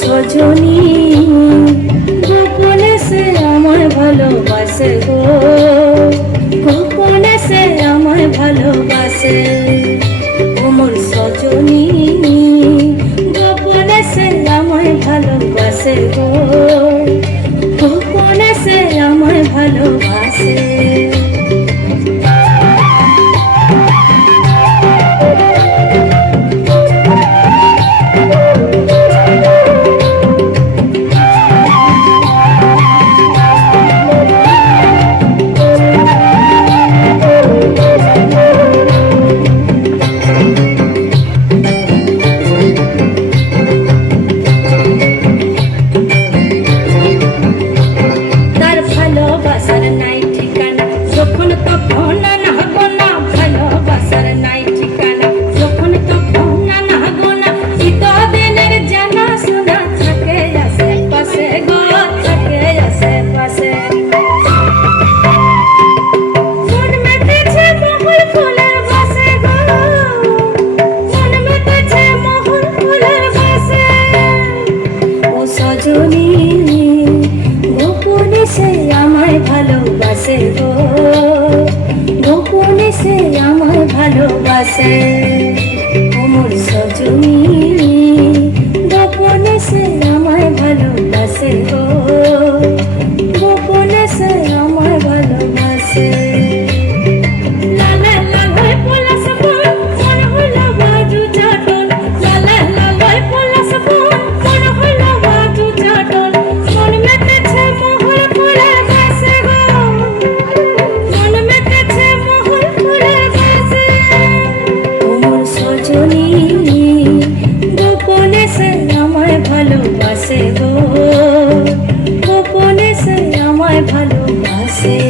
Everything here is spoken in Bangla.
সজনী গোপনে সে আমায় ভালোবাসে গো, গোপনে সে আমায় ভালোবাসে। ওমর সজনী গোপনে সে আমায় ভালোবাসে গো, গোপনে সে আমায় ভালোবাসে। গোপনে সে আমায় ভালোবাসে গো, গোপনে সে আমায় ভালোবাসে। ওমর সজনী গোপনে সে আমায় ভালোবাসে গো, গোপনে সে আমায় ভালোবাসে। ভালোবাসে গো, গোপনে সে আমায় ভালোবাসে।